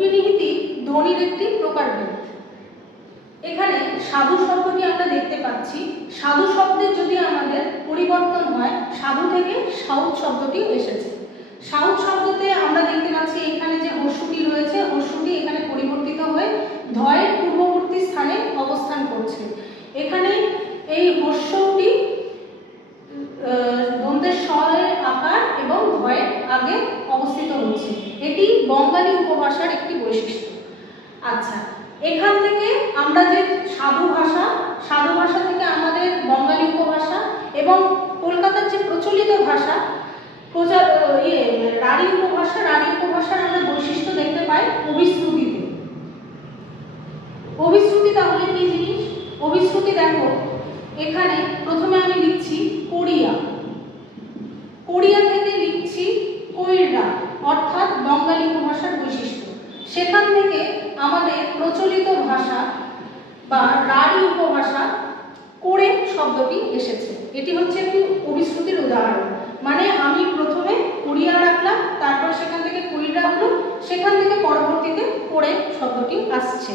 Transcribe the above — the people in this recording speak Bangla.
অপিনিহিতি ধ্বনির একটি প্রকারভেদ। এখানে সাধু শব্দটি আমরা দেখতে পাচ্ছি। সাধু শব্দের যদি আমাদের পরিবর্তন হয়, সাধু থেকে সাউথ শব্দটি এসেছে। সাউথ শব্দতে আমরা দেখতে পাচ্ছি এখানে যে হর্ষটি রয়েছে, হর্ষটি এখানে পরিবর্তিত হয়ে ধয়ের পূর্ববর্তী স্থানে অবস্থান করছে। এখানে এই হর্ষটি দন্তের স্বরের আকার এবং ধয়ের আগে অবস্থিত হচ্ছে। এটি বঙ্গালী উপভাষার একটি বৈশিষ্ট্য। আচ্ছা, এখান থেকে আমরা যে সাধু ভাষা থেকে আমাদের বঙ্গালী উপভাষা এবং কলকাতার যে প্রচলিত ভাষা রাঢ়ী উপভাষার আমরা বৈশিষ্ট্য দেখতে পাই অভিশ্রুতিতে। অভিশ্রুতি তাহলে কি জিনিস? অভিশ্রুতি দেখো, এখানে প্রথমে আমি লিখছি কোরিয়া, কোরিয়া থেকে লিখছি কৈরা, অর্থাৎ বঙ্গালী উপভাষার বৈশিষ্ট্য। সেখান থেকে আমাদের প্রচলিত ভাষা বা রাঢ়ী উপভাষা করে শব্দটি এসেছে। এটি হচ্ছে একটি অভিশ্রুতির উদাহরণ। মানে আমি প্রথমে কোরিয়া রাখলাম, তারপর সেখান থেকে কৈরা হলো, সেখান থেকে পরবর্তীতে করে শব্দটি আসছে।